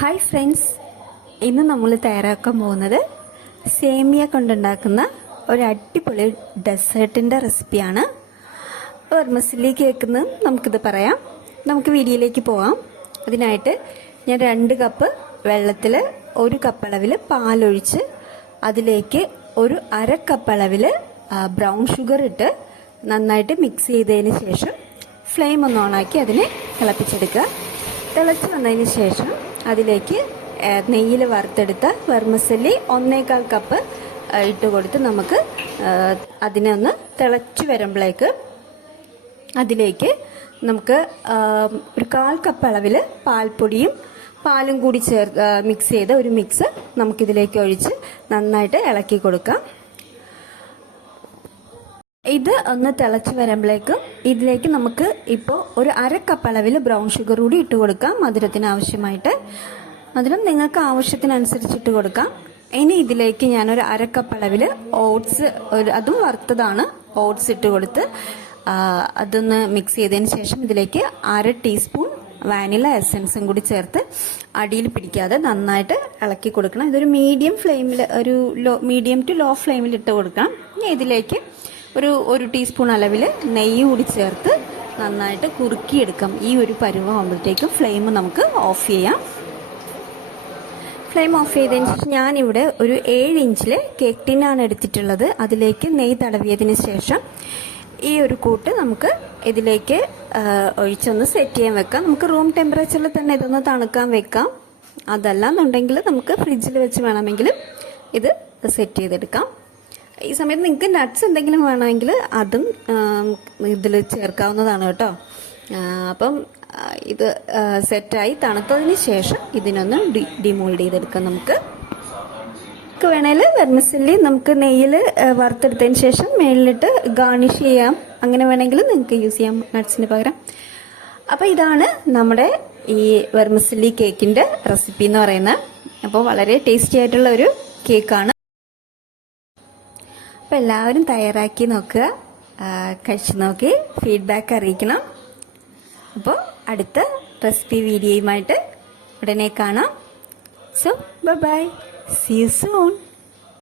Hi friends ഇന്ന് നമ്മൾ തയ്യാറാക്കാൻ പോകുന്നത് സേമിയ കൊണ്ടുണ്ടാക്കുന്ന ഒരു അടിപൊളി ഡെസേർട്ടിന്റെ റെസിപ്പിയാണ്. ഓർമ്മസിലി കേക്കെന്ന് നമുക്കിത് പറയാം. നമുക്ക് വീഡിയോയിലേക്ക് പോവാം. അതിനായിട്ട് ഞാൻ രണ്ട് കപ്പ് വെള്ളത്തിൽ ഒരു കപ്പളവിൽ പാലൊഴിച്ച് അതിലേക്ക് ഒരു അര കപ്പ് അളവിൽ ബ്രൗൺ ഷുഗർ ഇട്ട് നന്നായിട്ട് മിക്സ് ചെയ്തതിന് ശേഷം ഫ്ലെയിം ഒന്ന് ഓണാക്കി അതിനെ തിളപ്പിച്ചെടുക്കുക. തിളച്ച് വന്നതിന് ശേഷം അതിലേക്ക് നെയ്യിൽ വറുത്തെടുത്ത വെർമസല്ലി ഒന്നേകാൽ കപ്പ് ഇട്ട് കൊടുത്ത് നമുക്ക് അതിനെ ഒന്ന് തിളച്ച് വരുമ്പോഴേക്ക് അതിലേക്ക് നമുക്ക് ഒരു കാൽ കപ്പ് അളവിൽ പാൽപ്പൊടിയും പാലും കൂടി ചേർ മിക്സ് ചെയ്ത ഒരു മിക്സ് നമുക്കിതിലേക്ക് ഒഴിച്ച് നന്നായിട്ട് ഇളക്കി കൊടുക്കാം. ഇത് ഒന്ന് തിളച്ച് വരുമ്പോഴേക്കും ഇതിലേക്ക് നമുക്ക് ഇപ്പോൾ ഒരു അര കപ്പ് അളവിൽ ബ്രൗൺ ഷുഗർ കൂടി ഇട്ട് കൊടുക്കാം മധുരത്തിന് ആവശ്യമായിട്ട്. മധുരം നിങ്ങൾക്ക് ആവശ്യത്തിനനുസരിച്ചിട്ട് കൊടുക്കാം. ഇനി ഇതിലേക്ക് ഞാനൊരു അര കപ്പ് അളവിൽ ഓട്സ് ഒരു അതും വറുത്തതാണ് ഓട്സ് ഇട്ട് കൊടുത്ത് അതൊന്ന് മിക്സ് ചെയ്തതിന് ശേഷം ഇതിലേക്ക് അര ടീസ്പൂൺ വാനില എസൻസും കൂടി ചേർത്ത് അടിയിൽ പിടിക്കാതെ നന്നായിട്ട് ഇളക്കി കൊടുക്കണം. ഇതൊരു മീഡിയം ഫ്ലെയിമിൽ ഒരു ലോ മീഡിയം ടു ലോ ഫ്ലെയിമിൽ ഇട്ട് കൊടുക്കണം. ഇനി ഇതിലേക്ക് ഒരു ഒരു ടീസ്പൂൺ അളവിൽ നെയ്യ് കൂടി ചേർത്ത് നന്നായിട്ട് കുറുക്കിയെടുക്കാം. ഈ ഒരു പരുവമാകുമ്പോഴത്തേക്കും ഫ്ലെയിം നമുക്ക് ഓഫ് ചെയ്യാം. ഫ്ലെയിം ഓഫ് ചെയ്തതിന് ശേഷം ഞാനിവിടെ ഒരു ഏഴ് ഇഞ്ചിൽ കേക്ക് ടിന്നാണ് എടുത്തിട്ടുള്ളത്. അതിലേക്ക് നെയ്യ് തടവിയതിന് ശേഷം ഈ ഒരു കൂട്ട് നമുക്ക് ഇതിലേക്ക് ഒഴിച്ചൊന്ന് സെറ്റ് ചെയ്യാൻ വെക്കാം. നമുക്ക് റൂം ടെമ്പറേച്ചറിൽ തന്നെ ഇതൊന്ന് തണുക്കാൻ വെക്കാം. അതല്ല എന്നുണ്ടെങ്കിൽ നമുക്ക് ഫ്രിഡ്ജിൽ വെച്ച് വേണമെങ്കിലും ഇത് സെറ്റ് ചെയ്തെടുക്കാം. ഈ സമയത്ത് നിങ്ങൾക്ക് നട്ട്സ് എന്തെങ്കിലും വേണമെങ്കിൽ അതും ഇതിൽ ചേർക്കാവുന്നതാണ് കേട്ടോ. അപ്പം ഇത് സെറ്റായി തണുത്തതിന് ശേഷം ഇതിനൊന്ന് ഡി ഡിമോൾഡ് ചെയ്തെടുക്കാം നമുക്ക്. നമുക്ക് വേണേൽ വെർമസില്ലി നമുക്ക് നെയ്യിൽ വറുത്തെടുത്തതിന് ശേഷം മേളിലിട്ട് ഗാർണിഷ് ചെയ്യാം. അങ്ങനെ വേണമെങ്കിൽ നിങ്ങൾക്ക് യൂസ് ചെയ്യാം നട്ട്സിന് പകരം. അപ്പോൾ ഇതാണ് നമ്മുടെ ഈ വെർമസില്ലി കേക്കിന്റെ റെസിപ്പി എന്ന് പറയുന്നത്. അപ്പോൾ വളരെ ടേസ്റ്റി ആയിട്ടുള്ള ഒരു കേക്കാണ് അപ്പോൾ എല്ലാവരും തയ്യാറാക്കി നോക്കുക. കഴിച്ചു നോക്കി. ഫീഡ്ബാക്ക് അറിയിക്കണം. അപ്പോൾ അടുത്ത റെസിപ്പി വീഡിയോയുമായിട്ട് ഉടനെ കാണാം. So bye see soon